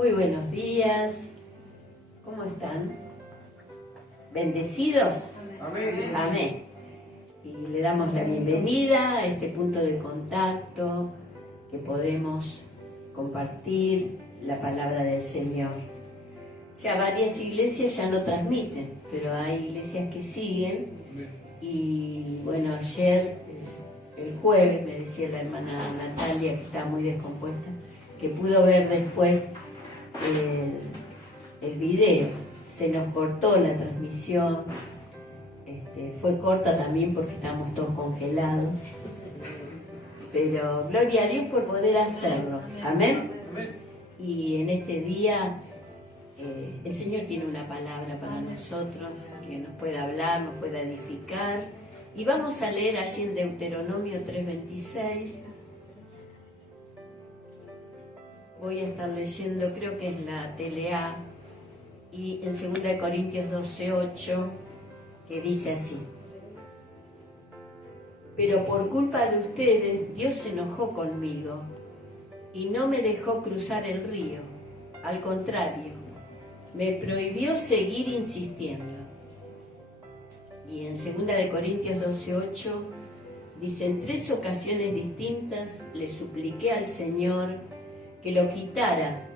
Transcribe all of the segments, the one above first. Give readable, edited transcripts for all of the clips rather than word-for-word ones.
Muy buenos días. ¿Cómo están? ¿Bendecidos? Amén. Amén. Y le damos la bienvenida a este punto de contacto que podemos compartir la palabra del Señor. Ya varias iglesias ya no transmiten, pero hay iglesias que siguen. Y bueno, ayer, el jueves, me decía la hermana Natalia, que está muy descompuesta, que pudo ver después el video. Se nos cortó la transmisión, fue corta también porque estábamos todos congelados, pero gloria a Dios por poder hacerlo. Amén. Y en este día el Señor tiene una palabra para nosotros que nos pueda hablar, nos pueda edificar, y vamos a leer allí en Deuteronomio 3:26. Voy a estar leyendo, creo que es la TLA, y en 2 Corintios 12:8, que dice así: pero por culpa de ustedes Dios se enojó conmigo y no me dejó cruzar el río. Al contrario, me prohibió seguir insistiendo. Y en 2 Corintios 12:8 dice: en 3 ocasiones distintas le supliqué al Señor que lo quitara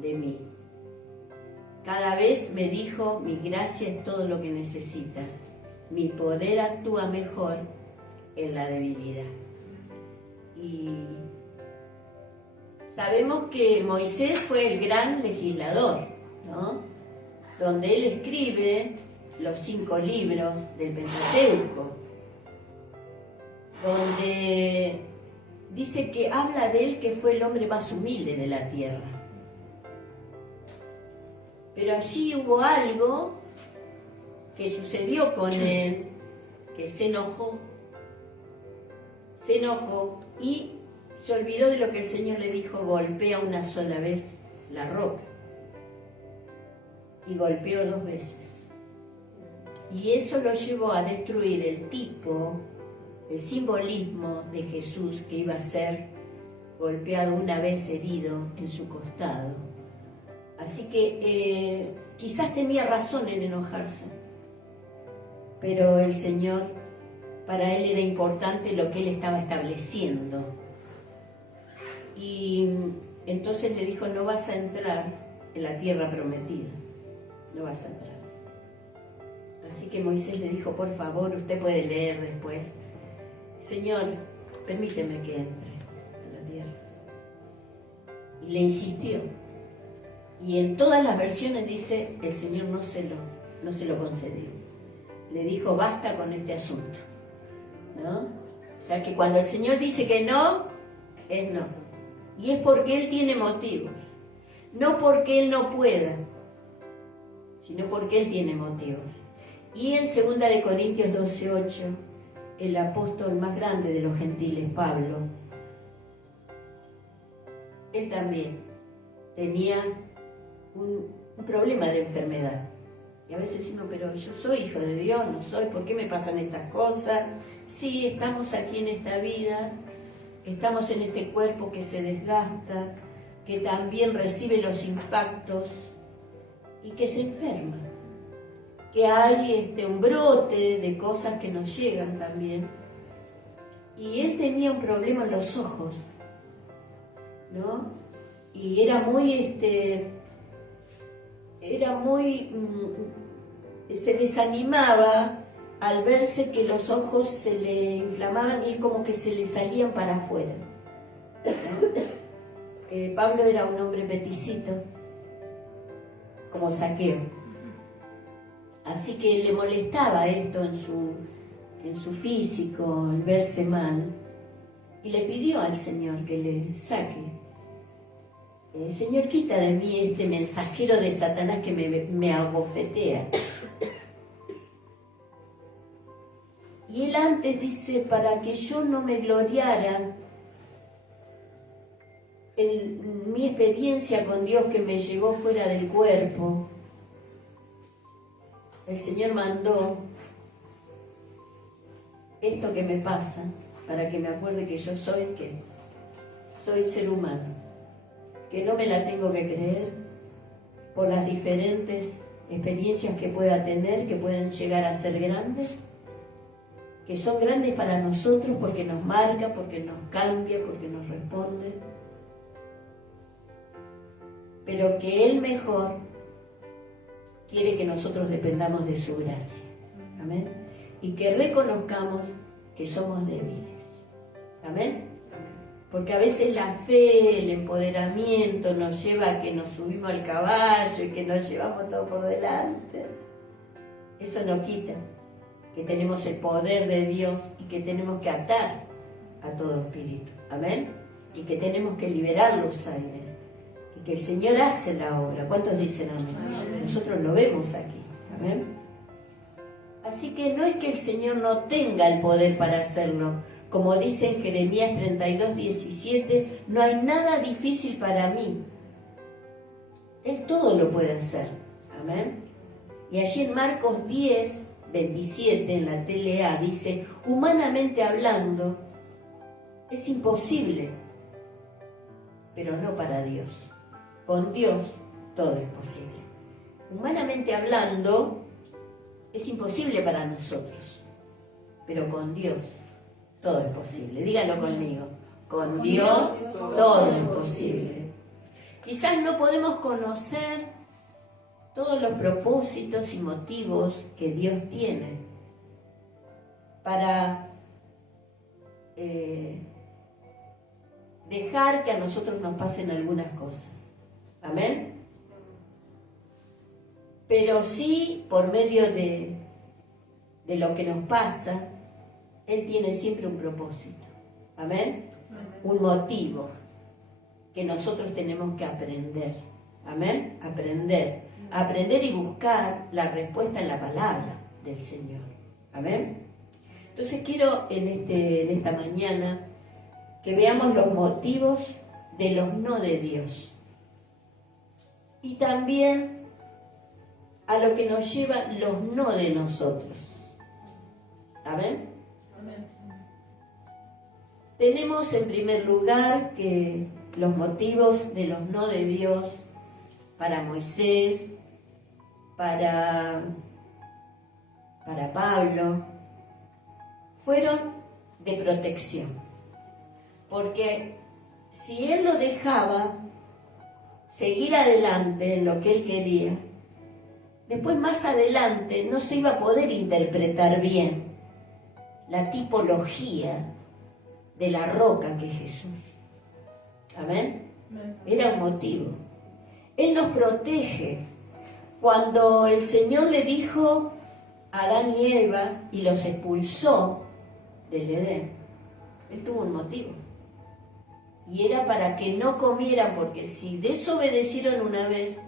de mí. Cada vez me dijo: mi gracia es todo lo que necesitas, mi poder actúa mejor en la debilidad. Y sabemos que Moisés fue el gran legislador, ¿no? Donde él escribe los 5 libros del Pentateuco, donde dice que habla de él que fue el hombre más humilde de la tierra. Pero allí hubo algo que sucedió con él, que se enojó y se olvidó de lo que el Señor le dijo: golpea una sola vez la roca. Y golpeó 2 veces. Y eso lo llevó a destruir el tipo, el simbolismo de Jesús, que iba a ser golpeado una vez, herido en su costado. Así que quizás tenía razón en enojarse, pero el Señor, para él era importante lo que él estaba estableciendo. Y entonces le dijo: no vas a entrar en la tierra prometida, no vas a entrar. Así que Moisés le dijo: por favor, usted puede leer después, Señor, permíteme que entre a la tierra. Y le insistió. Y en todas las versiones dice: el Señor no se lo concedió. Le dijo: basta con este asunto, ¿no? O sea que cuando el Señor dice que no, es no. Y es porque Él tiene motivos. No porque Él no pueda, sino porque Él tiene motivos. Y en 2 Corintios 12:8, el apóstol más grande de los gentiles, Pablo, él también tenía un problema de enfermedad. Y a veces decimos: pero yo soy hijo de Dios, no soy, ¿por qué me pasan estas cosas? Sí, estamos aquí en esta vida, estamos en este cuerpo que se desgasta, que también recibe los impactos y que se enferma, que hay un brote de cosas que nos llegan también. Y él tenía un problema en los ojos, ¿no? Y era muy se desanimaba al verse que los ojos se le inflamaban y es como que se le salían para afuera, ¿no? Pablo era un hombre peticito, como Zaqueo, así que le molestaba esto en su físico, el verse mal, y le pidió al Señor que le saque. Señor, quita de mí este mensajero de Satanás que me abofetea. Y él antes dice: para que yo no me gloriara en mi experiencia con Dios que me llevó fuera del cuerpo, el Señor mandó esto que me pasa para que me acuerde que yo soy ser humano. que no me la tengo que creer por las diferentes experiencias que pueda tener, que pueden llegar a ser grandes, que son grandes para nosotros porque nos marca, porque nos cambia, porque nos responde, pero que Él mejor quiere que nosotros dependamos de su gracia. Amén. Y que reconozcamos que somos débiles. Amén. Porque a veces la fe, el empoderamiento nos lleva a que nos subimos al caballo y que nos llevamos todo por delante. Eso no quita que tenemos el poder de Dios y que tenemos que atar a todo espíritu. Amén. Y que tenemos que liberar los aires. Y que el Señor hace la obra. ¿Cuántos dicen amén? Amén. Nosotros lo vemos aquí. Amén. Así que no es que el Señor no tenga el poder para hacerlo. Como dice en Jeremías 32:17, no hay nada difícil para mí. Él todo lo puede hacer. Amén. Y allí en Marcos 10:27, en la TLA, dice, humanamente hablando, es imposible, pero no para Dios. Con Dios todo es posible. Humanamente hablando, es imposible para nosotros, pero con Dios todo es posible. Dígalo conmigo. Con Dios todo es posible. Quizás no podemos conocer todos los propósitos y motivos que Dios tiene para dejar que a nosotros nos pasen algunas cosas. Amén. Pero sí, por medio de lo que nos pasa, Él tiene siempre un propósito. Amén. Un motivo que nosotros tenemos que aprender. Amén. Aprender y buscar la respuesta en la palabra del Señor. Amén. Entonces quiero en esta mañana que veamos los motivos de los no de Dios. Y también a lo que nos llevan los no de nosotros. Amén. Tenemos en primer lugar que los motivos de los no de Dios para Moisés, para Pablo, fueron de protección. Porque si él lo dejaba seguir adelante en lo que él quería, después más adelante no se iba a poder interpretar bien la tipología de la roca que es Jesús. Amén. Era un motivo. Él nos protege. Cuando el Señor le dijo a Adán y Eva y los expulsó del Edén, Él tuvo un motivo. Y era para que no comieran, porque si desobedecieron una vez,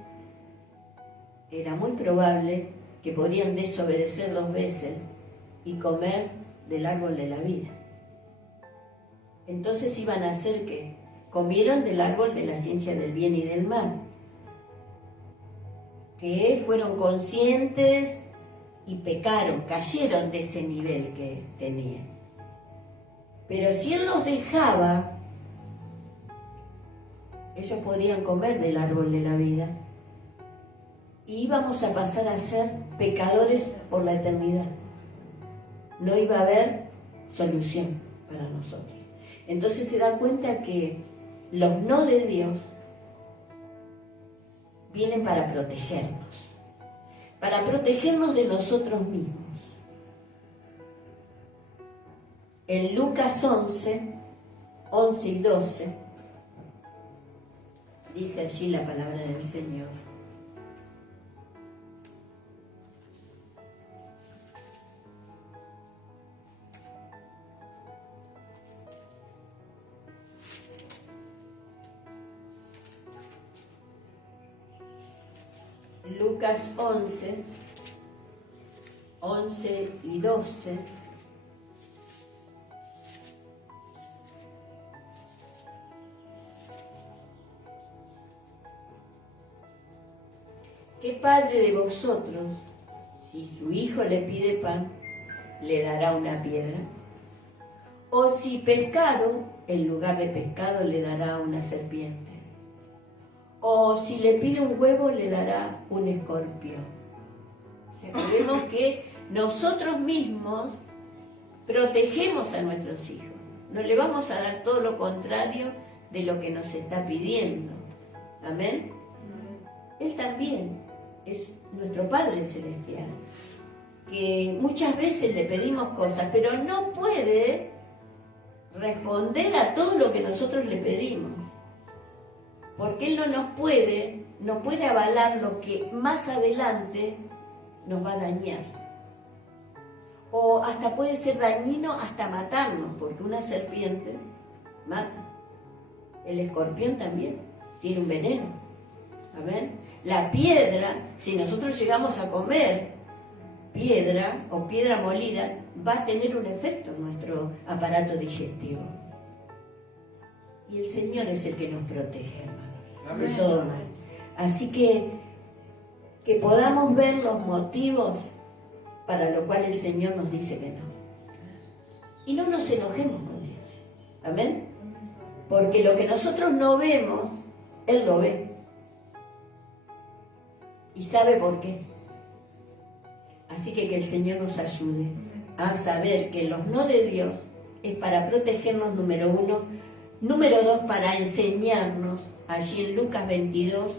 era muy probable que podían desobedecer 2 veces y comer del árbol de la vida. Entonces iban a hacer que comieron del árbol de la ciencia del bien y del mal, que fueron conscientes y pecaron, cayeron de ese nivel que tenían. Pero si Él los dejaba, ellos podían comer del árbol de la vida y íbamos a pasar a ser pecadores por la eternidad. No iba a haber solución para nosotros. Entonces se da cuenta que los no de Dios vienen para protegernos de nosotros mismos. En Lucas 11 y 12, dice allí la palabra del Señor. Lucas 11 y 12. ¿Qué padre de vosotros, si su hijo le pide pan, le dará una piedra? ¿O si pescado, en lugar de pescado, le dará una serpiente? O si le pide un huevo, le dará un escorpión. O sea, que vemos que nosotros mismos protegemos a nuestros hijos. No le vamos a dar todo lo contrario de lo que nos está pidiendo. Amén. Él también es nuestro Padre Celestial, que muchas veces le pedimos cosas, pero no puede responder a todo lo que nosotros le pedimos, porque Él no puede avalar lo que más adelante nos va a dañar, o hasta puede ser dañino hasta matarnos, porque una serpiente mata, el escorpión también tiene un veneno. Amén. La piedra, si nosotros llegamos a comer piedra o piedra molida, va a tener un efecto en nuestro aparato digestivo. Y el Señor es el que nos protege, hermanos, de todo mal. Así que podamos ver los motivos para los cuales el Señor nos dice que no. Y no nos enojemos con Dios. Amén. Porque lo que nosotros no vemos, Él lo ve. Y sabe por qué. Así que el Señor nos ayude a saber que los no de Dios es para protegernos, número 1. Número 2, para enseñarnos, allí en Lucas 22,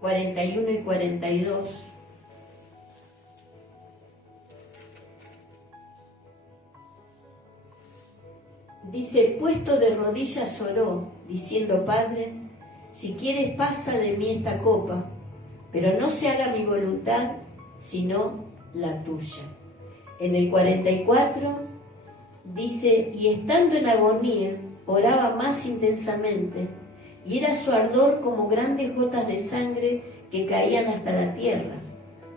41 y 42. Dice, puesto de rodillas oró, diciendo, Padre, si quieres pasa de mí esta copa, pero no se haga mi voluntad, sino la tuya. En el 44 dice, y estando en agonía, oraba más intensamente, y era su ardor como grandes gotas de sangre que caían hasta la tierra.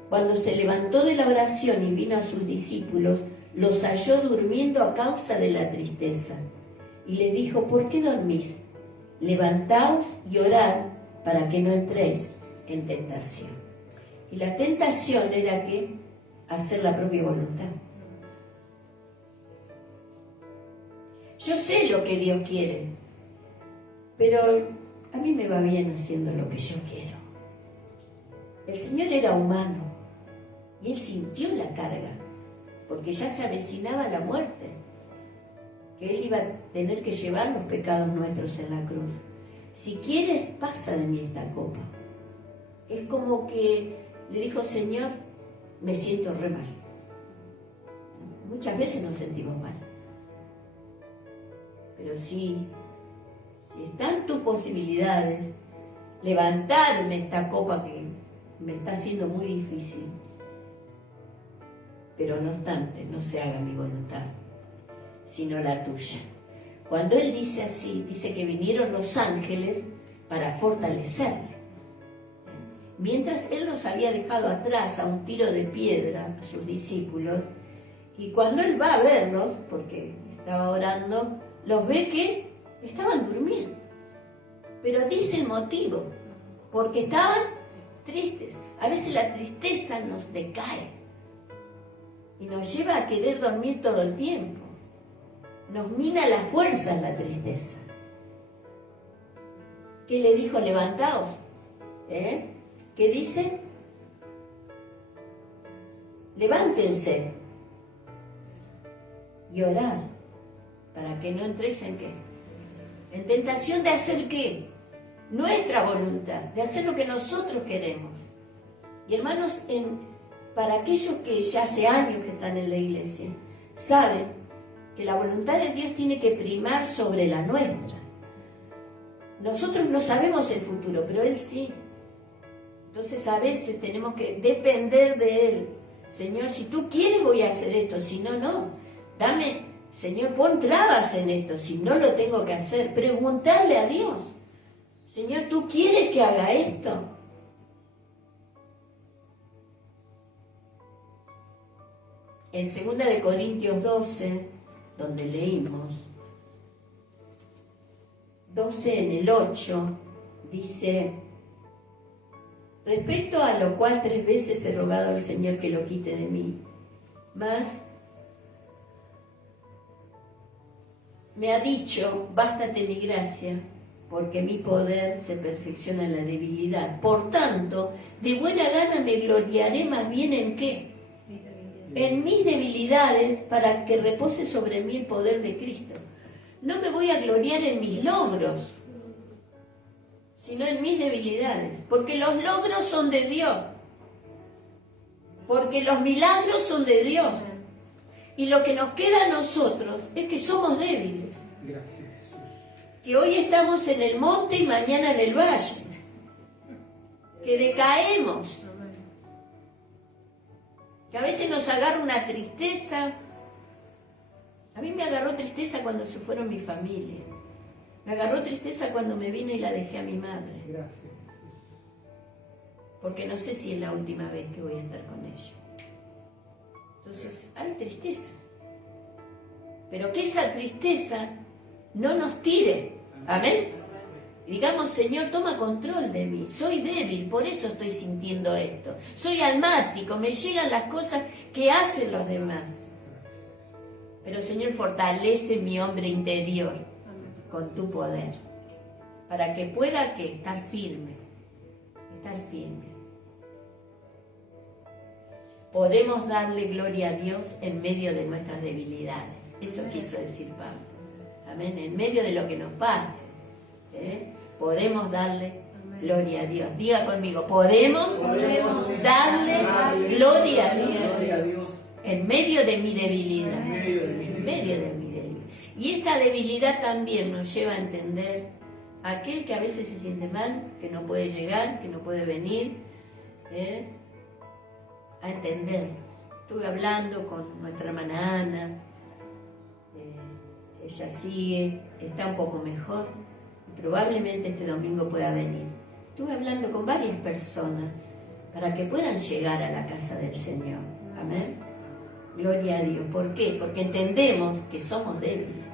Cuando se levantó de la oración y vino a sus discípulos, los halló durmiendo a causa de la tristeza. Y les dijo, ¿por qué dormís? Levantaos y orad para que no entréis en tentación. Y la tentación era que hacer la propia voluntad. Yo sé lo que Dios quiere, pero a mí me va bien haciendo lo que yo quiero. El Señor era humano y Él sintió la carga, porque ya se avecinaba la muerte, que Él iba a tener que llevar los pecados nuestros en la cruz. Si quieres, pasa de mí esta copa. Es como que le dijo, Señor, me siento re mal. Muchas veces nos sentimos mal. Pero si están tus posibilidades, levantarme esta copa que me está haciendo muy difícil, pero no obstante, no se haga mi voluntad, sino la tuya. Cuando Él dice así, dice que vinieron los ángeles para fortalecerle. Mientras Él los había dejado atrás a un tiro de piedra a sus discípulos, y cuando Él va a verlos, porque estaba orando, los ve que estaban durmiendo. Pero dice el motivo, porque estaban tristes. A veces la tristeza nos decae y nos lleva a querer dormir todo el tiempo. Nos mina la fuerza en la tristeza. ¿Qué le dijo? Levantaos. ¿Qué dice? Levántense y orad para que no entréis en ¿qué? En tentación de hacer ¿qué? Nuestra voluntad, de hacer lo que nosotros queremos. Y hermanos, para aquellos que ya hace años que están en la iglesia, saben que la voluntad de Dios tiene que primar sobre la nuestra. Nosotros no sabemos el futuro, pero Él sí. Entonces a veces tenemos que depender de Él. Señor, si tú quieres voy a hacer esto, si no, no. Dame, Señor, pon trabas en esto, si no lo tengo que hacer. Preguntarle a Dios, Señor, ¿tú quieres que haga esto? En 2 de Corintios 12, donde leímos, 12 en el 8, dice, respecto a lo cual 3 veces he rogado al Señor que lo quite de mí, mas me ha dicho, bástate mi gracia, porque mi poder se perfecciona en la debilidad. Por tanto, de buena gana me gloriaré más bien en ¿qué? En mis debilidades, para que repose sobre mí el poder de Cristo. No me voy a gloriar en mis logros, sino en mis debilidades, porque los logros son de Dios, porque los milagros son de Dios, y lo que nos queda a nosotros es que somos débiles. Gracias, Jesús. Que hoy estamos en el monte y mañana en el valle, que decaemos, que a veces nos agarra una tristeza. A mí me agarró tristeza cuando se fueron mi familia, me agarró tristeza cuando me vine y la dejé a mi madre, Gracias, Jesús. porque no sé si es la última vez que voy a estar con ella. Entonces hay tristeza, pero que esa tristeza no nos tire. Amén. Digamos, Señor, toma control de mí. Soy débil, por eso estoy sintiendo esto. Soy almático, me llegan las cosas que hacen los demás. Pero, Señor, fortalece mi hombre interior con tu poder, para que pueda ¿qué? Estar firme. Estar firme. Podemos darle gloria a Dios en medio de nuestras debilidades. Eso quiso decir Pablo. Amén. En medio de lo que nos pase, podemos darle gloria a Dios. Diga conmigo, podemos darle gloria a Dios en medio de mi debilidad. En medio de mi debilidad. Y esta debilidad también nos lleva a entender a aquel que a veces se siente mal, que no puede llegar, que no puede venir, a entenderlo. Estuve hablando con nuestra hermana Ana, ella sigue, está un poco mejor, y probablemente este domingo pueda venir. Estuve hablando con varias personas para que puedan llegar a la casa del Señor. Amén. Gloria a Dios. ¿Por qué? Porque entendemos que somos débiles,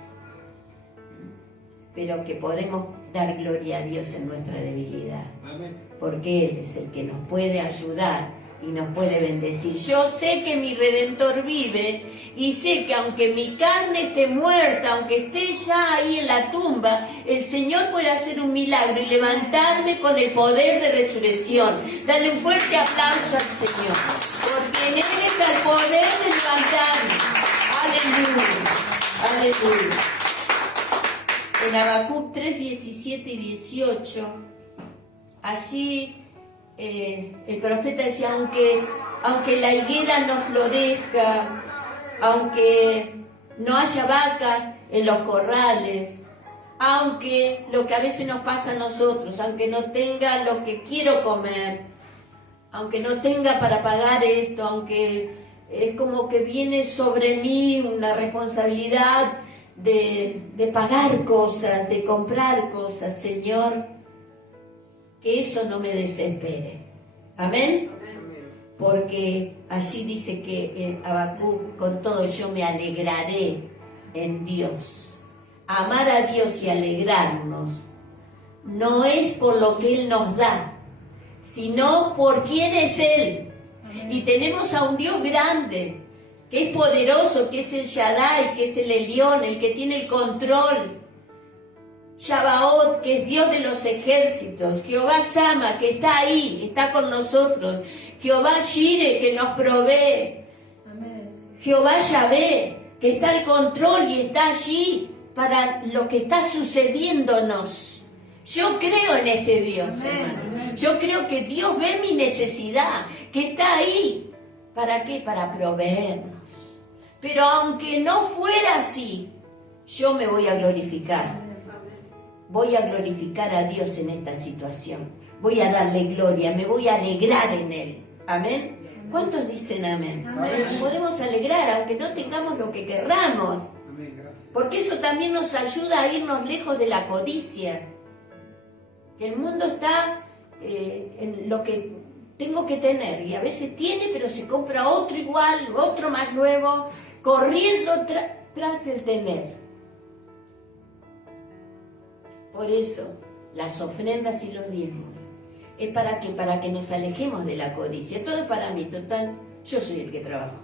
pero que podemos dar gloria a Dios en nuestra debilidad. Amén. Porque Él es el que nos puede ayudar y nos puede bendecir. Yo sé que mi Redentor vive y sé que aunque mi carne esté muerta, aunque esté ya ahí en la tumba, el Señor puede hacer un milagro y levantarme con el poder de resurrección. Dale un fuerte aplauso al Señor, porque en Él está el poder de levantarme. Aleluya, aleluya. En Habacuc 3, 17 y 18, allí el profeta decía, aunque la higuera no florezca, aunque no haya vacas en los corrales, aunque lo que a veces nos pasa a nosotros, aunque no tenga lo que quiero comer, aunque no tenga para pagar esto, aunque es como que viene sobre mí una responsabilidad de pagar cosas, de comprar cosas, Señor, que eso no me desespere. Amén. Porque allí dice que Habacuc, con todo yo me alegraré en Dios. Amar a Dios y alegrarnos no es por lo que Él nos da, sino por quién es Él. Y tenemos a un Dios grande, que es poderoso, que es el Shaddai, que es el Elión, el que tiene el control. Shabaot, que es Dios de los ejércitos. Jehová Shama, que está ahí, está con nosotros. Jehová Shire, que nos provee. Jehová Yahvé, que está al control y está allí para lo que está sucediéndonos. Yo creo en este Dios, hermano. Yo creo que Dios ve mi necesidad, que está ahí. ¿Para qué? Para proveernos. Pero aunque no fuera así, yo me voy a glorificar. Voy a glorificar a Dios en esta situación. Voy a darle gloria, me voy a alegrar en Él. ¿Amén? ¿Cuántos dicen amén? Amén. Podemos alegrar aunque no tengamos lo que querramos. Porque eso también nos ayuda a irnos lejos de la codicia. Que el mundo está en lo que tengo que tener. Y a veces tiene, pero se compra otro igual, otro más nuevo, corriendo tras el tener. Por eso, las ofrendas y los diezmos es para que nos alejemos de la codicia. Todo es para mí, total, yo soy el que trabajo.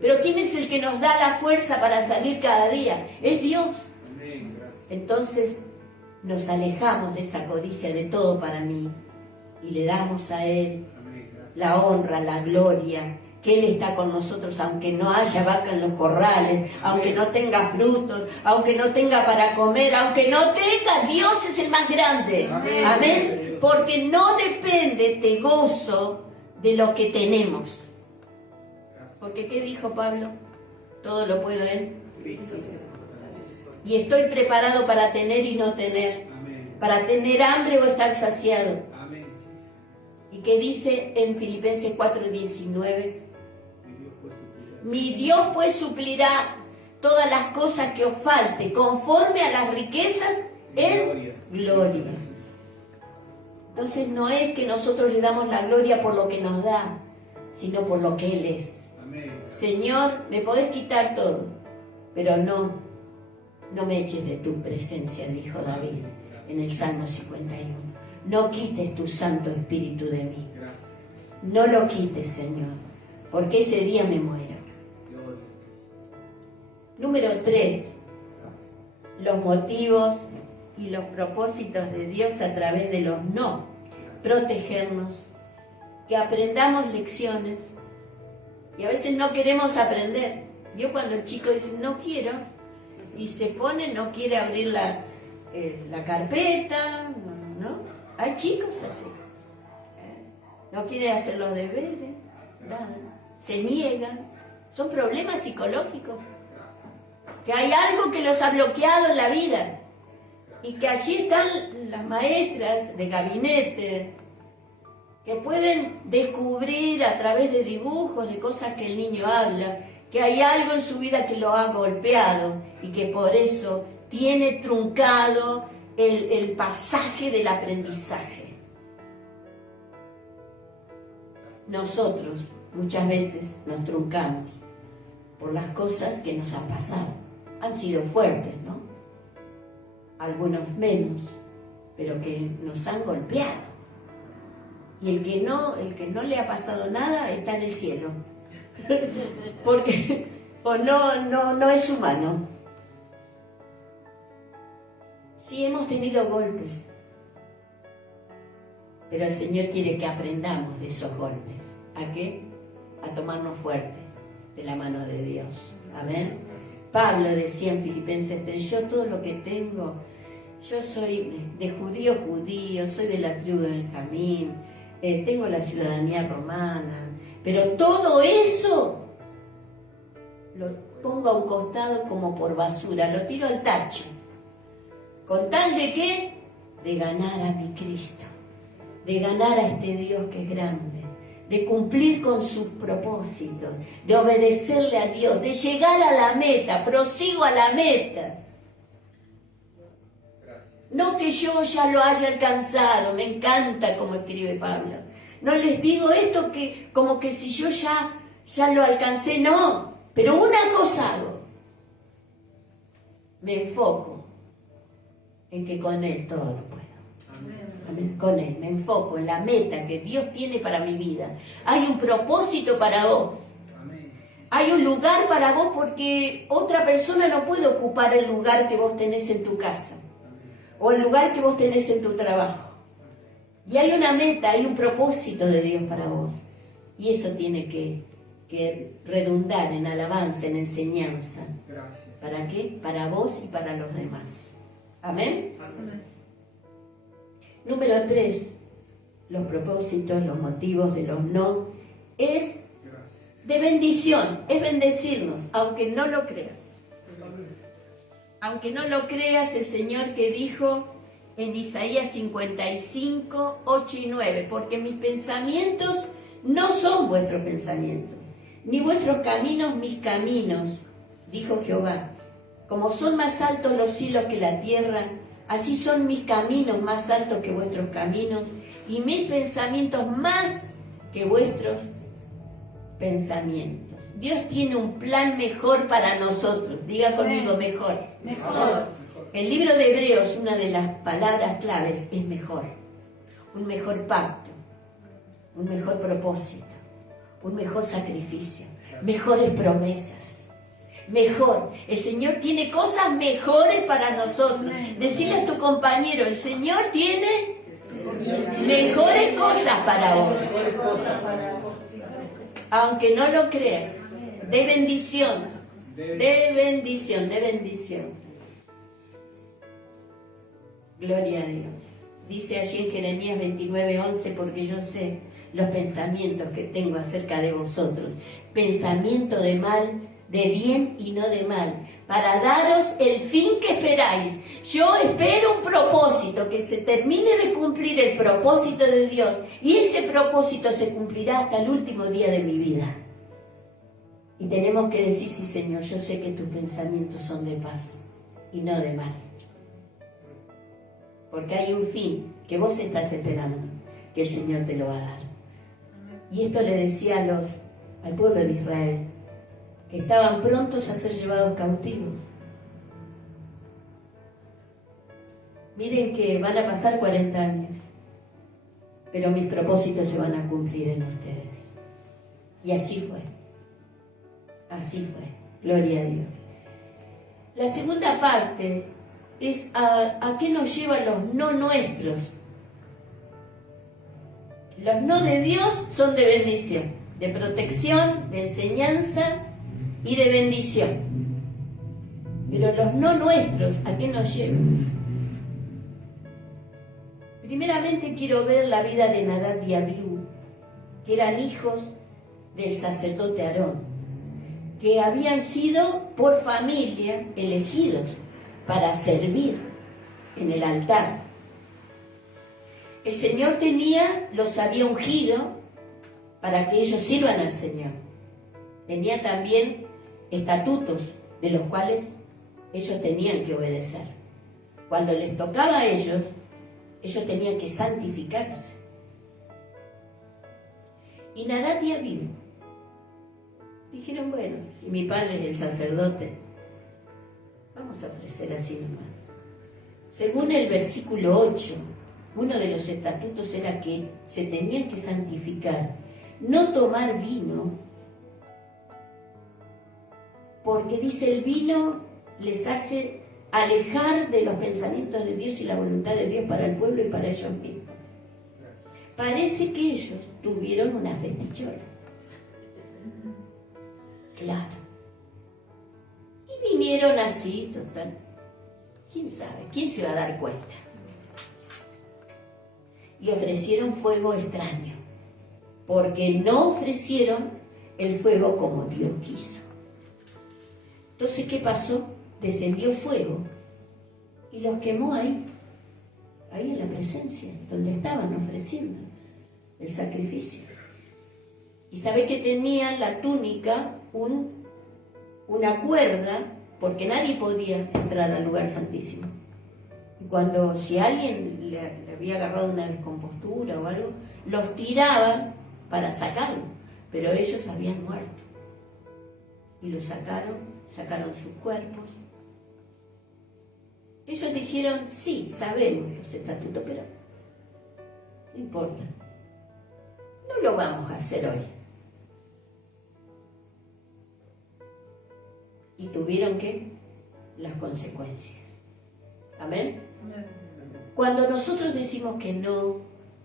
Pero ¿quién es el que nos da la fuerza para salir cada día? Es Dios. Entonces, nos alejamos de esa codicia de todo para mí y le damos a Él la honra, la gloria, que Él está con nosotros aunque no haya vaca en los corrales, aunque no tenga frutos, aunque no tenga para comer, aunque no tenga, Dios es el más grande. Amén. Porque no depende este gozo de lo que tenemos. Porque ¿qué dijo Pablo? Todo lo puedo en Cristo. Y estoy preparado para tener y no tener, para tener hambre o estar saciado. Y que dice en Filipenses 4:19, mi Dios pues suplirá todas las cosas que os falte, conforme a las riquezas en gloria. Entonces no es que nosotros le damos la gloria por lo que nos da, sino por lo que Él es. Señor, me podés quitar todo, pero no me eches de tu presencia, dijo David en el Salmo 51. No quites tu Santo Espíritu de mí. No lo quites, Señor, porque ese día me muero. Número 3. Los motivos y los propósitos de Dios a través de los no. Protegernos, que aprendamos lecciones. Y a veces no queremos aprender. Yo cuando el chico dice, no quiero, y se pone, no quiere abrir la carpeta, ¿no? Hay chicos así. No quiere hacer los deberes, nada. Se niegan. Son problemas psicológicos. Que hay algo que los ha bloqueado en la vida. Y que allí están las maestras de gabinete, que pueden descubrir a través de dibujos, de cosas que el niño habla, que hay algo en su vida que lo ha golpeado y que por eso tiene truncado el pasaje del aprendizaje. Nosotros muchas veces nos truncamos por las cosas que nos han pasado. Han sido fuertes, ¿no? Algunos menos, pero que nos han golpeado. Y el que no le ha pasado nada está en el cielo. Porque no es humano. Sí hemos tenido golpes, pero el Señor quiere que aprendamos de esos golpes. ¿A qué? A tomarnos fuerte de la mano de Dios. Amén. Pablo decía en Filipenses 3, yo todo lo que tengo, yo soy de judío, soy de la tribu de Benjamín, tengo la ciudadanía romana, pero todo eso lo pongo a un costado como por basura, lo tiro al tacho. ¿Con tal de qué? De ganar a mi Cristo, de ganar a este Dios que es grande, de cumplir con sus propósitos, de obedecerle a Dios, de llegar a la meta, prosigo a la meta. No que yo ya lo haya alcanzado, me encanta como escribe Pablo. No les digo esto que como que si yo ya lo alcancé, no. Pero una cosa hago, me enfoco en que con Él todo lo puedo. Amén. Con Él me enfoco en la meta que Dios tiene para mi vida. Hay un propósito para vos. Hay un lugar para vos porque otra persona no puede ocupar el lugar que vos tenés en tu casa o el lugar que vos tenés en tu trabajo. Y hay una meta, hay un propósito de Dios para vos. Y eso tiene que redundar en alabanza, en enseñanza. Gracias. ¿Para qué? Para vos y para los demás. ¿Amén? Amén. Número 3. Los propósitos, los motivos de los no es de bendición, es bendecirnos, aunque no lo creas. Aunque no lo creas, el Señor que dijo en Isaías 55, 8 y 9, porque mis pensamientos no son vuestros pensamientos, ni vuestros caminos mis caminos, dijo Jehová. Como son más altos los cielos que la tierra, así son mis caminos más altos que vuestros caminos, y mis pensamientos más que vuestros pensamientos. Dios tiene un plan mejor para nosotros. Diga conmigo, mejor. Mejor. El libro de Hebreos, una de las palabras claves es mejor. Un mejor pacto, un mejor propósito, un mejor sacrificio, mejores promesas, mejor. El Señor tiene cosas mejores para nosotros. Decirle a tu compañero, el Señor tiene mejores cosas para vos. Aunque no lo creas, de bendición, de bendición, de bendición. Gloria a Dios. Dice allí en Jeremías 29:11, porque yo sé los pensamientos que tengo acerca de vosotros, pensamiento de mal, de bien y no de mal, para daros el fin que esperáis. Yo espero un propósito, que se termine de cumplir el propósito de Dios, y ese propósito se cumplirá hasta el último día de mi vida. Y tenemos que decir, sí, Señor, yo sé que tus pensamientos son de paz y no de mal. Porque hay un fin que vos estás esperando, que el Señor te lo va a dar. Y esto le decía al pueblo de Israel, que estaban prontos a ser llevados cautivos. Miren que van a pasar 40 años, pero mis propósitos se van a cumplir en ustedes. Y así fue. Así fue. Gloria a Dios. La segunda parte es a qué nos llevan los no nuestros. Los no de Dios son de bendición, de protección, de enseñanza y de bendición. Pero los no nuestros, ¿a qué nos llevan? Primeramente quiero ver la vida de Nadab y Abiú, que eran hijos del sacerdote Aarón, que habían sido por familia elegidos para servir en el altar. El Señor los había ungido para que ellos sirvan al Señor. Tenía también estatutos de los cuales ellos tenían que obedecer. Cuando les tocaba a ellos tenían que santificarse. Y Nadab y Abiú dijeron, bueno, si mi padre es el sacerdote, vamos a ofrecer así nomás. Según el versículo 8, uno de los estatutos era que se tenían que santificar, no tomar vino, porque dice el vino les hace alejar de los pensamientos de Dios y la voluntad de Dios para el pueblo y para ellos mismos. Parece que ellos tuvieron una festichola. Claro. Y vinieron así, total. ¿Quién sabe? ¿Quién se va a dar cuenta? Y ofrecieron fuego extraño, porque no ofrecieron el fuego como Dios quiso. Entonces, ¿qué pasó? Descendió fuego y los quemó ahí en la presencia, donde estaban ofreciendo el sacrificio. Y sabe que tenían la túnica una cuerda, porque nadie podía entrar al lugar santísimo. Y si alguien le había agarrado una descompostura o algo, los tiraban para sacarlo, pero ellos habían muerto. Y los sacaron sus cuerpos. Ellos dijeron, sí, sabemos los estatutos, pero no importa. No lo vamos a hacer hoy. Y tuvieron las consecuencias. Amén. Cuando nosotros decimos que no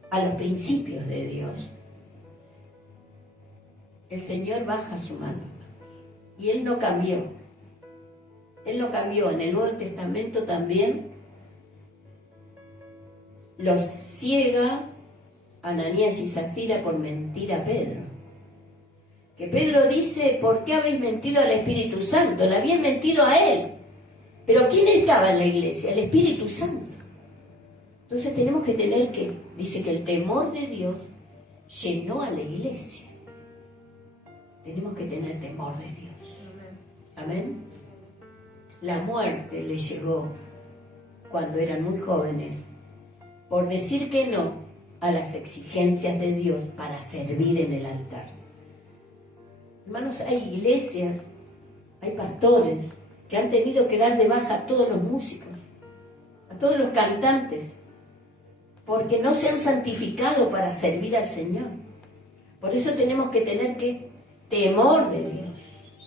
a los principios de Dios, el Señor baja su mano. Y Él no cambió. Él no cambió. En el Nuevo Testamento también los ciega Ananías y Zafira por mentir a Pedro. Que Pedro dice, ¿por qué habéis mentido al Espíritu Santo? Le habían mentido a Él. Pero ¿quién estaba en la iglesia? El Espíritu Santo. Entonces tenemos que tener dice que el temor de Dios llenó a la iglesia. Tenemos que tener temor de Dios. Amén. La muerte les llegó cuando eran muy jóvenes por decir que no a las exigencias de Dios para servir en el altar. Hermanos, hay iglesias, hay pastores que han tenido que dar de baja a todos los músicos, a todos los cantantes, porque no se han santificado para servir al Señor. Por eso tenemos que tener temor de Dios.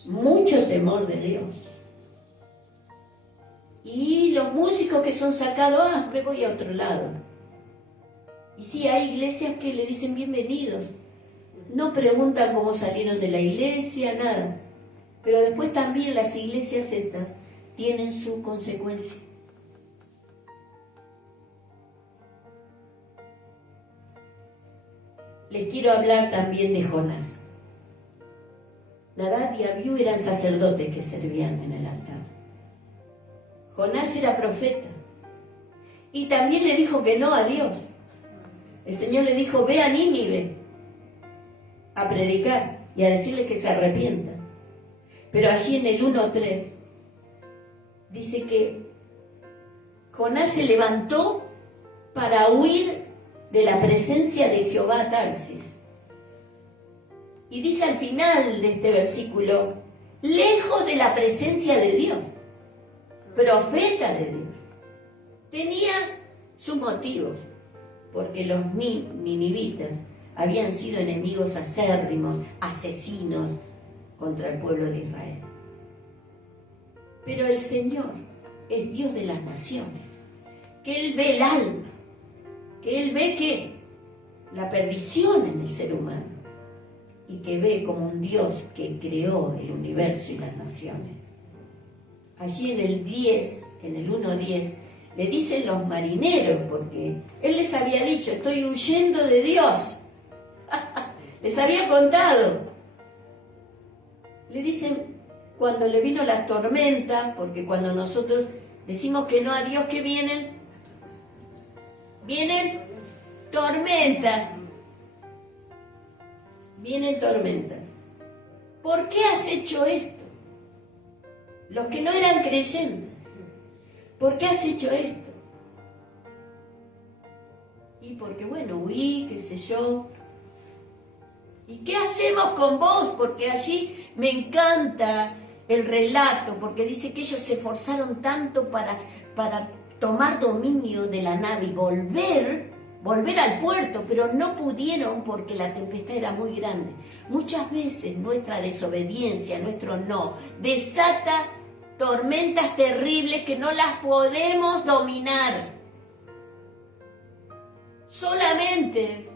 mucho temor de Dios. Y los músicos que son sacados, me voy a otro lado. Y sí, hay iglesias que le dicen bienvenidos. No preguntan cómo salieron de la iglesia, nada. Pero después también las iglesias estas tienen su consecuencia. Les quiero hablar también de Jonás. Nadab y Abiú eran sacerdotes que servían en el altar. Jonás era profeta. Y también le dijo que no a Dios. El Señor le dijo, ve a Nínive a predicar y a decirles que se arrepientan. Pero allí en el 1:3 dice que Jonás se levantó para huir de la presencia de Jehová a Tarsis. Y dice al final de este versículo, lejos de la presencia de Dios, profeta de Dios. Tenía sus motivos, porque los ninivitas habían sido enemigos acérrimos, asesinos contra el pueblo de Israel. Pero el Señor es Dios de las naciones, que Él ve el alma, que Él ve que la perdición en el ser humano, y que ve como un Dios que creó el universo y las naciones. Allí en el 10, en el 1:10, le dicen los marineros, porque Él les había dicho, estoy huyendo de Dios. Les había contado. Le dicen, cuando le vino la tormenta, porque cuando nosotros decimos que no a Dios, ¿qué vienen? Vienen tormentas. Vienen tormentas. ¿Por qué has hecho esto? Los que no eran creyentes. ¿Por qué has hecho esto? Y porque, bueno, huí, qué sé yo. ¿Y qué hacemos con vos? Porque allí me encanta el relato, porque dice que ellos se esforzaron tanto para tomar dominio de la nave y volver al puerto, pero no pudieron porque la tempestad era muy grande. Muchas veces nuestra desobediencia, nuestro no, desata tormentas terribles que no las podemos dominar. Solamente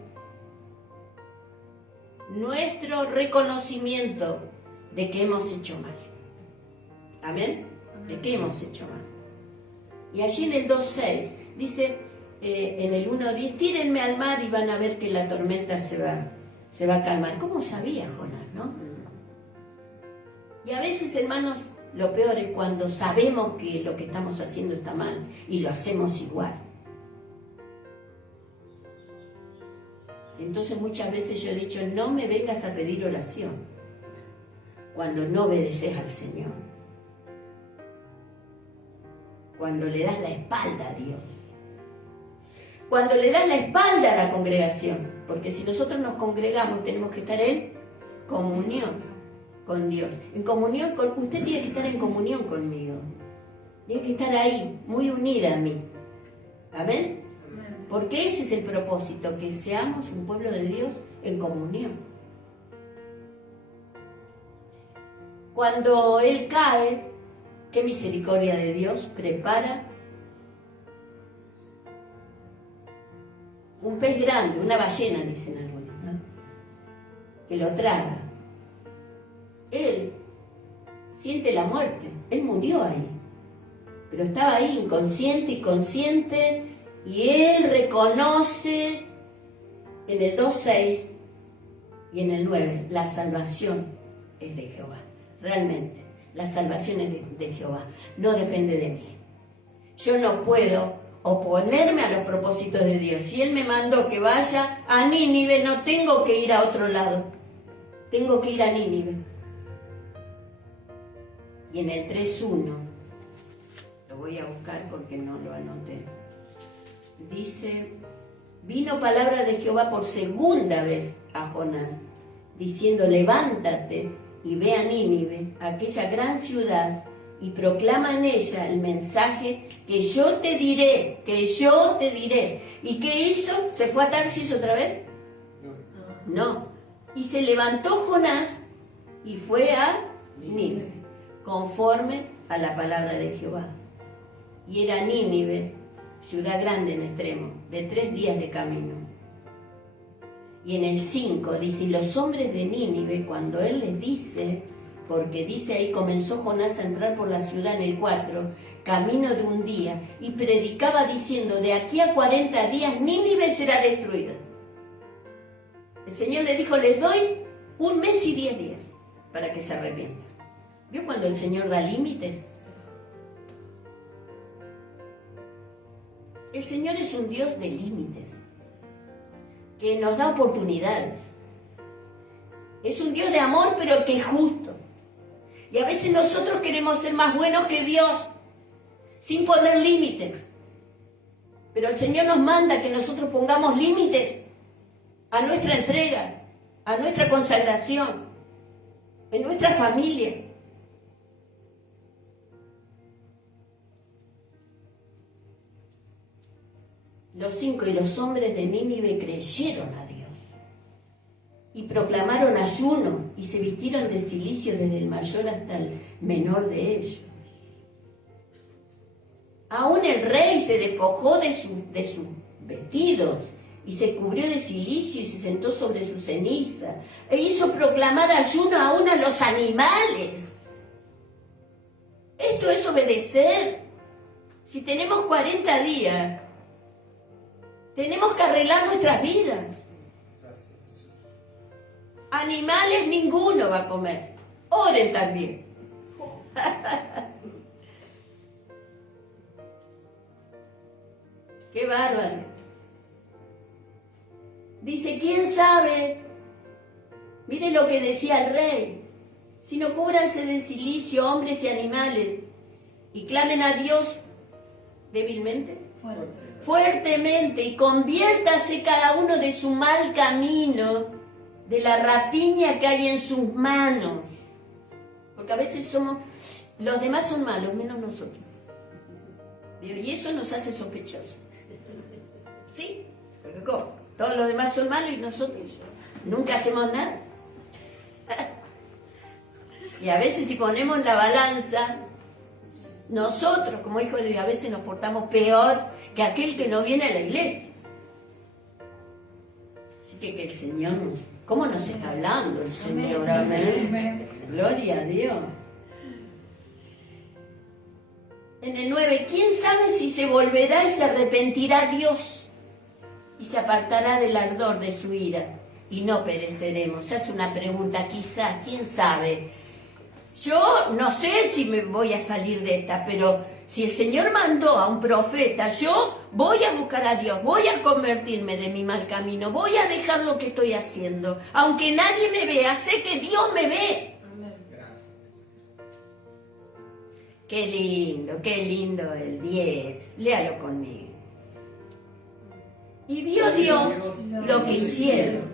nuestro reconocimiento de que hemos hecho mal. ¿Amén? De que hemos hecho mal. Y allí en el 2:6 dice, en el 1:10, tírenme al mar y van a ver que la tormenta se va a calmar. ¿Cómo sabía Jonás, no? Y a veces, hermanos, lo peor es cuando sabemos que lo que estamos haciendo está mal y lo hacemos igual. Entonces muchas veces yo he dicho, no me vengas a pedir oración cuando no obedeces al Señor. Cuando le das la espalda a Dios. Cuando le das la espalda a la congregación. Porque si nosotros nos congregamos tenemos que estar en comunión con Dios. En comunión con... Usted tiene que estar en comunión conmigo. Tiene que estar ahí, muy unida a mí. ¿Amén? Porque ese es el propósito, que seamos un pueblo de Dios en comunión. Cuando Él cae, qué misericordia de Dios, prepara un pez grande, una ballena, dicen algunos, ¿no? Que lo traga. Él siente la muerte, Él murió ahí, pero estaba ahí inconsciente y consciente. Y Él reconoce en el 2:6 y en el 9, la salvación es de Jehová. Realmente, la salvación es de Jehová, no depende de mí. Yo no puedo oponerme a los propósitos de Dios. Si Él me mandó que vaya a Nínive, no tengo que ir a otro lado. Tengo que ir a Nínive. Y en el 3:1, lo voy a buscar porque no lo anoté. Dice, vino palabra de Jehová por segunda vez a Jonás, diciendo, levántate y ve a Nínive, aquella gran ciudad, y proclama en ella el mensaje que yo te diré, que yo te diré. ¿Y qué hizo? ¿Se fue a Tarsis otra vez? No. Y se levantó Jonás y fue a Nínive, conforme a la palabra de Jehová. Y era Nínive, ciudad grande en extremo, de 3 días de camino. Y en el 5 dice, y los hombres de Nínive, cuando él les dice, porque dice ahí, comenzó Jonás a entrar por la ciudad en el 4, camino de un día, y predicaba diciendo, de aquí a 40 días Nínive será destruida. El Señor le dijo, les doy 1 mes y 10 días para que se arrepientan. ¿Vio cuando el Señor da límites? El Señor es un Dios de límites, que nos da oportunidades. Es un Dios de amor, pero que es justo. Y a veces nosotros queremos ser más buenos que Dios, sin poner límites. Pero el Señor nos manda que nosotros pongamos límites a nuestra entrega, a nuestra consagración, en nuestra familia. Los 5 y los hombres de Nínive creyeron a Dios y proclamaron ayuno y se vistieron de cilicio desde el mayor hasta el menor de ellos. Aún el rey se despojó de sus vestidos y se cubrió de cilicio y se sentó sobre su ceniza e hizo proclamar ayuno aún a los animales. Esto es obedecer. Si tenemos 40 días, tenemos que arreglar nuestras vidas. Animales ninguno va a comer. Oren también. Qué bárbaro. Dice, ¿quién sabe? Mire lo que decía el rey. Si no cúbranse de silicio hombres y animales y clamen a Dios débilmente, fuertemente, y conviértase cada uno de su mal camino, de la rapiña que hay en sus manos. Porque a veces los demás son malos, menos nosotros. Y eso nos hace sospechosos. ¿Sí? Porque ¿cómo? Todos los demás son malos y nosotros nunca hacemos nada. Y a veces si ponemos la balanza, nosotros como hijos de Dios a veces nos portamos peor que aquel que no viene a la iglesia. Así que el Señor, ¿cómo nos está hablando el Señor? Amén. Gloria a Dios. En el 9, ¿quién sabe si se volverá y se arrepentirá Dios y se apartará del ardor de su ira y no pereceremos? Se hace una pregunta, quizás, ¿quién sabe? Yo no sé si me voy a salir de esta, pero si el Señor mandó a un profeta, yo voy a buscar a Dios, voy a convertirme de mi mal camino, voy a dejar lo que estoy haciendo. Aunque nadie me vea, sé que Dios me ve. Qué lindo el 10. Léalo conmigo. Y vio Dios lo que hicieron,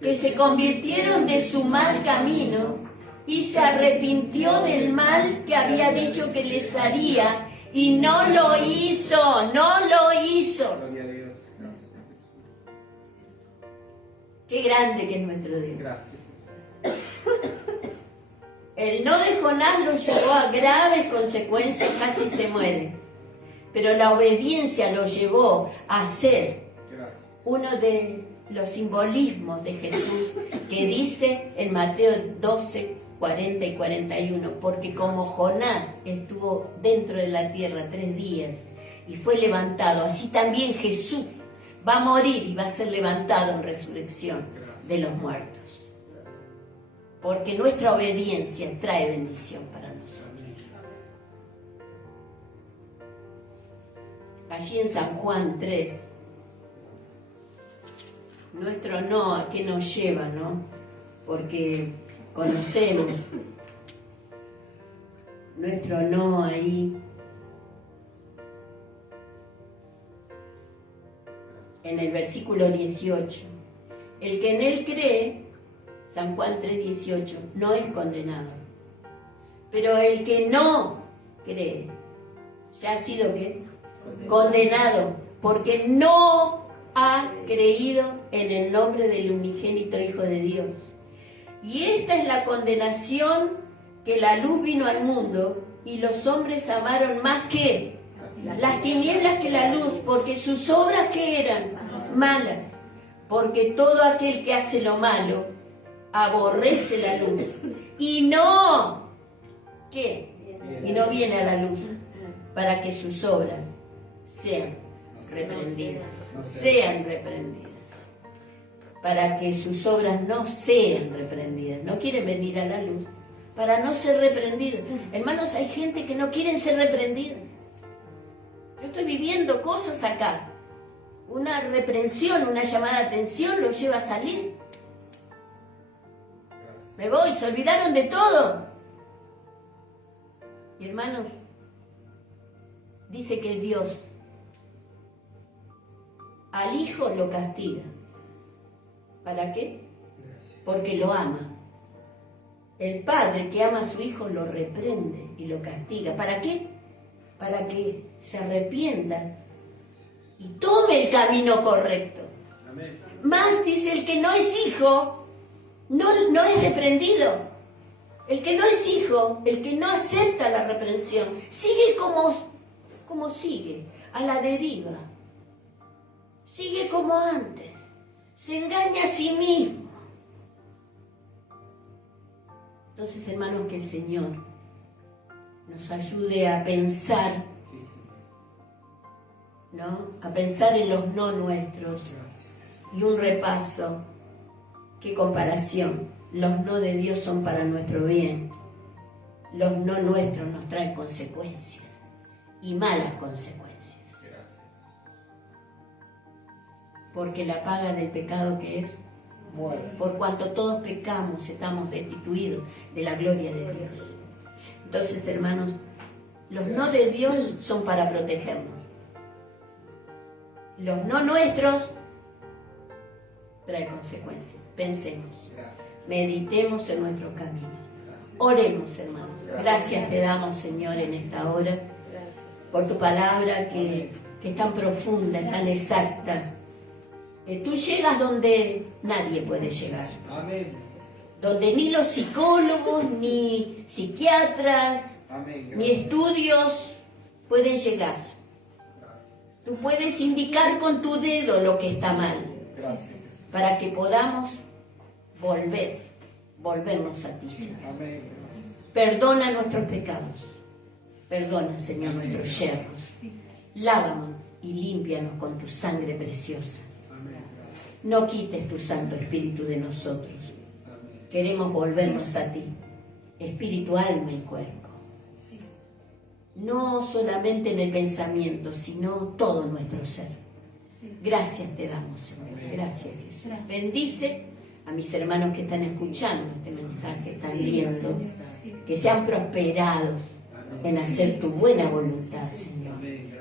que se convirtieron de su mal camino y se arrepintió del mal que había dicho que les haría y no lo hizo. Qué grande que es nuestro Dios. El no de Jonás lo llevó a graves consecuencias, casi se muere. Pero la obediencia lo llevó a ser uno de los simbolismos de Jesús que dice en Mateo 12, 40 y 41, porque como Jonás estuvo dentro de la tierra 3 días y fue levantado, así también Jesús va a morir y va a ser levantado en resurrección de los muertos. Porque nuestra obediencia trae bendición para nosotros. Allí en San Juan 3, nuestro no, ¿a qué nos lleva, no? Porque conocemos nuestro no ahí. En el versículo 18. El que en él cree, San Juan 3:18, no es condenado. Pero el que no cree, ya ha sido ¿qué? Condenado, porque no ha creído en el nombre del unigénito Hijo de Dios. Y esta es la condenación, que la luz vino al mundo y los hombres amaron más que las tinieblas que la luz, porque sus obras que eran malas, porque todo aquel que hace lo malo aborrece la luz y no, ¿qué? Y no viene a la luz para que sus obras sean reprendidas, para que sus obras no sean reprendidas. No quieren venir a la luz para no ser reprendidos. Hermanos, hay gente que no quiere ser reprendida. Yo estoy viviendo cosas acá. Una reprensión, una llamada de atención lo lleva a salir. Me voy, se olvidaron de todo. Y hermanos, dice que Dios al Hijo lo castiga. ¿Para qué? Porque lo ama. El Padre que ama a su Hijo lo reprende y lo castiga. ¿Para qué? Para que se arrepienta y tome el camino correcto. Amén. Más dice, el que no es hijo, no es reprendido. El que no es hijo, el que no acepta la reprensión, sigue como sigue, a la deriva. Sigue como antes. Se engaña a sí mismo. Entonces, hermanos, que el Señor nos ayude a pensar, ¿no? A pensar en los no nuestros. Y un repaso, qué comparación. Los no de Dios son para nuestro bien. Los no nuestros nos traen consecuencias, y malas consecuencias. Porque la paga del pecado, ¿qué es? Por cuanto todos pecamos, estamos destituidos de la gloria de Dios. Entonces, hermanos, los no de Dios son para protegernos. Los no nuestros traen consecuencias. Pensemos, meditemos en nuestros caminos. Oremos, hermanos. Gracias te damos, Señor, en esta hora, por tu palabra que es tan profunda, tan exacta. Tú llegas donde nadie puede llegar. Amén. Donde ni los psicólogos, ni psiquiatras, ni estudios pueden llegar. Tú puedes indicar con tu dedo lo que está mal. Gracias. Para que podamos volvernos a ti, Señor. Amén. Perdona nuestros pecados. Perdona, Señor, nuestros yerros. Lávanos y límpianos con tu sangre preciosa. No quites tu Santo Espíritu de nosotros. Queremos volvernos a ti, espíritu, alma y cuerpo. No solamente en el pensamiento, sino todo nuestro ser. Gracias te damos, Señor. Gracias, Jesús. Bendice a mis hermanos que están escuchando este mensaje, están viendo, que sean prosperados en hacer tu buena voluntad, Señor.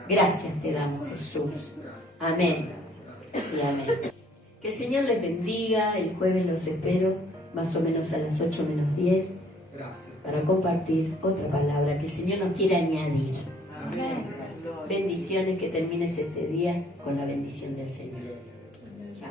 Gracias te damos, Jesús. Amén y amén. Que el Señor les bendiga. El jueves los espero más o menos a las 8 menos 10 para compartir otra palabra que el Señor nos quiere añadir. Amén. Bendiciones, que termines este día con la bendición del Señor. Chao.